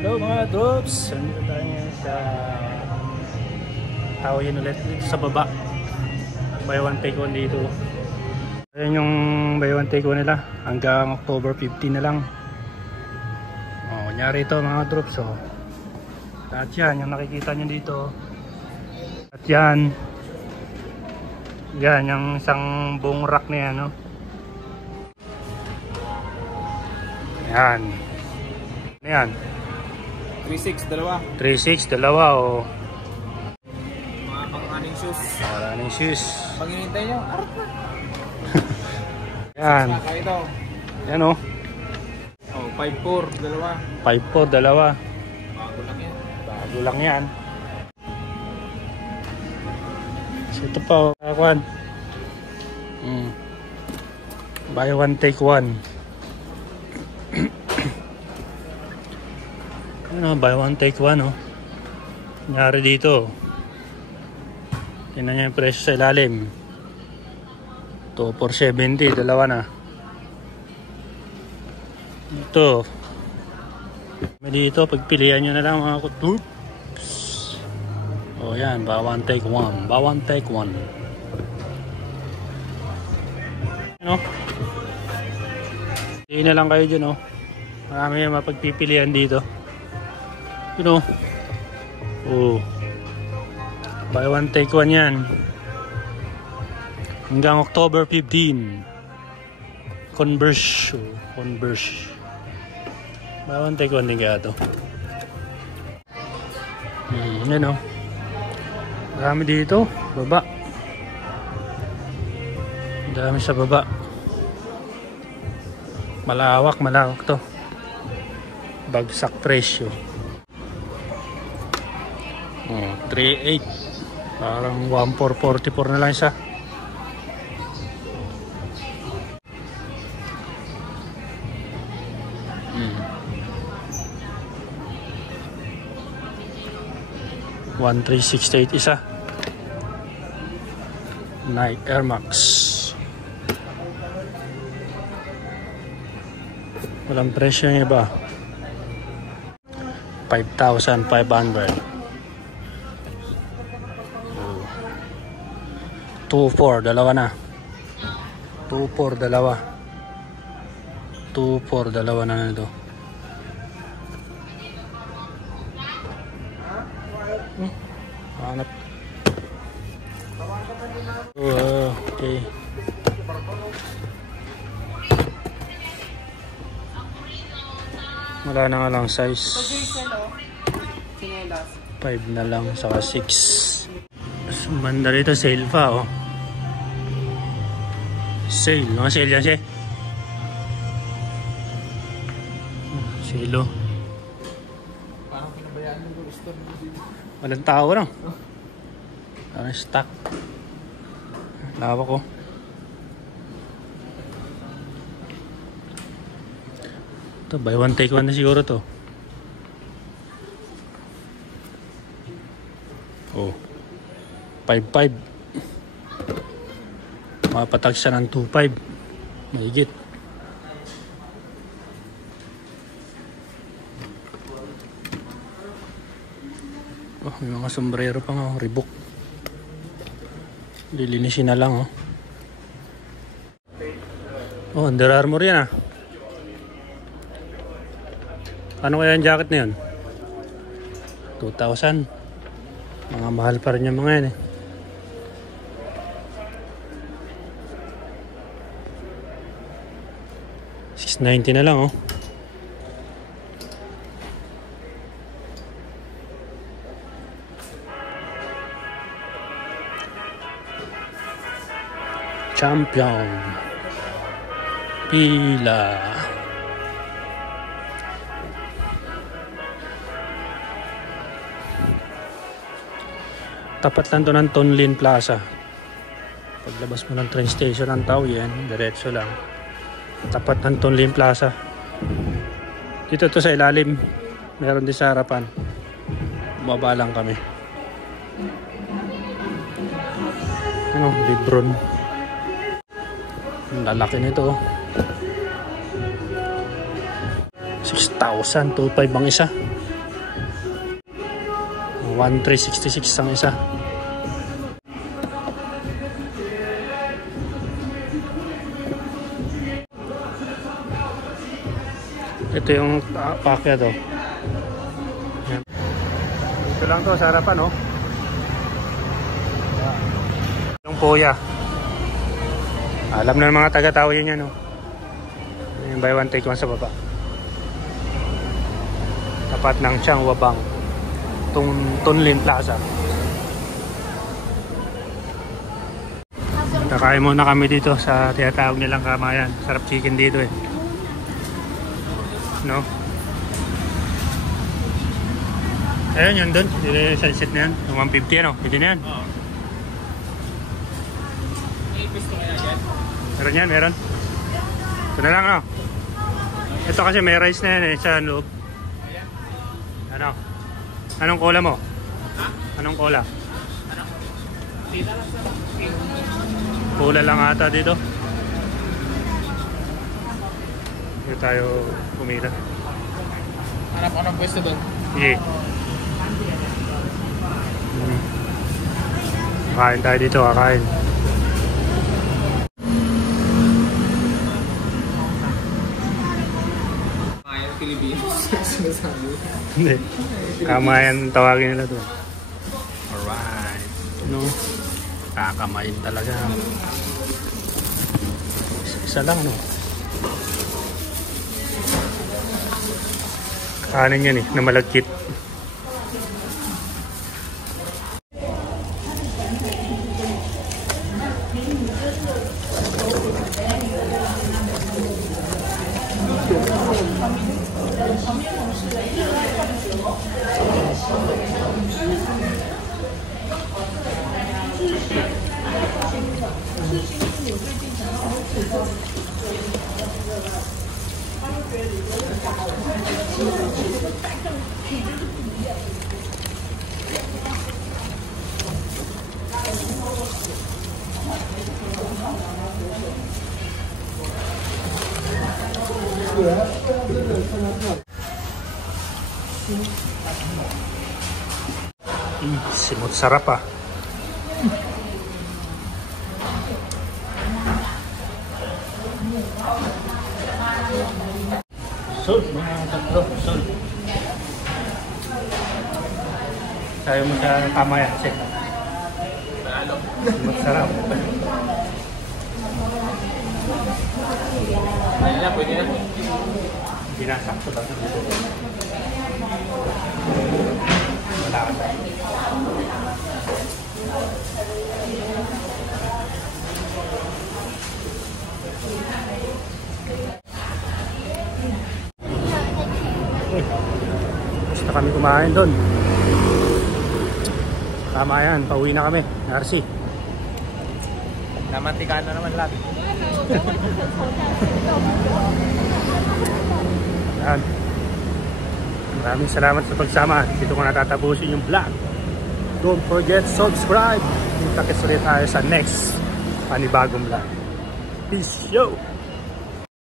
Hello mga drops! Nandito tayo ngayon sa Taoyuan ulit dito sa baba. Buy one take one dito. Ayan yung buy one take one nila hanggang October 15 na lang. Kunyari ito mga drops. Lahat yan yung nakikita nyo dito. At yan yung isang buong rack na yan, no? Yan. Ano yan? 3.6, dalawa. 3.6, dalawa o. Mga pang-running shoes. Running shoes. Pag hinihintay nyo, arap na. Yan. Saka ito. Yan o. 5.4, dalawa. 5.4, dalawa. Bago lang yan. Bago lang yan. So ito pa o. Kakuan. Buy one take one. Ano, buy one take one, oh. Nangyari dito. Tingnan niyo yung presyo sa ilalim. 2 for 70, dalawa na. Ito. Dito, pagpilihan nyo na lang mga kutups. O yan, buy one take one. Buy one take one. Ano? Hindi na lang kayo dyan, oh. Marami yung mapagpipilian dito. You know, buy one take one yan hanggang October 15. Converse buy one take one din kaya ito. Yan o, marami dito baba, dami sa baba, malawak to, bagsak presyo. 3.8, parang 1.444 na lang isa. $1,368 isa. Nike Air Max. Walang presyo yung iba. 5,500. 2.4, dalawa na. 2.4, dalawa. 2.4, dalawa na ito. Hanap. Okay. Wala na nga lang size. 5 na lang, saka 6. Banda rito, sale pa, oh. Sale, mga sale yan siya. Sale, oh. Parang pinabayaan yung gusto. Walang tao lang. Parang stock. Lawak ko. Ito, buy one take one na siguro to. Oh. 5.5. Mapatag siya ng 2.5. Mahigit. Oh, may mga sombrero pa nga. Reebok. Lilinisin na lang, oh. Oh, Under Armour yan, ah. Ano kaya yung jacket na yun? 2,000. Mga mahal pa rin yung mga yan, eh. $690 na lang, oh. Champion. Pila. Tapat lang to ng Tonlin Plaza. Paglabas mo ng train station ng Taoyuan, diretso lang. Tapat ng Tonlin Plaza. Dito to sa ilalim. Meron din sa harapan. Bumaba lang kami. Ano, Lebron. Ang lalaki nito. 6,000, 2,500 ang isa. 1,366 ang isa. Ito yung pakya to. Yan. Ito lang to sa harapan, no? Yung puya. Alam na ng mga taga-tao yun yan, no? Yung buy one take one sa baba. Tapat ng Siyang Wabang. Tunlin Plaza. Kakain muna kami dito sa tinatawag nilang Kamayan. Sarap chicken dito eh. No? Ayun yun dun. Dito yung sunset na yan. Yung 150 ano? Dito na yan. Oo. May gusto kaya dyan? Meron yan, meron. Ito na lang no? Ito kasi may rice na yan eh sa loob. Ano? Anong cola mo? Ha? Anong cola? Ano? Dito lang sa Cola lang ata dito. Dito tayo pumila. hanap ko ng pwesto doon. Yeah. Kakain tayo dito, kakain. Kamayan Pilipinas. Sinasabi. Hindi. Kamayan tawagin nila doon. Alright. No? Kakamayin talaga. Isa lang, no? Kanin yan eh, na malagkit. Simot sarap ah. Sol, mga tatlo, sol. Tayo mo sa Kamayan, check. Simot sarap. Ayan na, pwede na. Hindi na, sakto ba? Wala ka tayo. Gusto kami kumain doon. Tama yan, pauwi na kami. RC. Namantikaan na naman lahat. Yan. Maraming salamat sa pagsama. Dito ko natatapusin yung vlog. Don't forget subscribe. Kita-kits ulit tayo sa next panibagong vlog. Peace yo!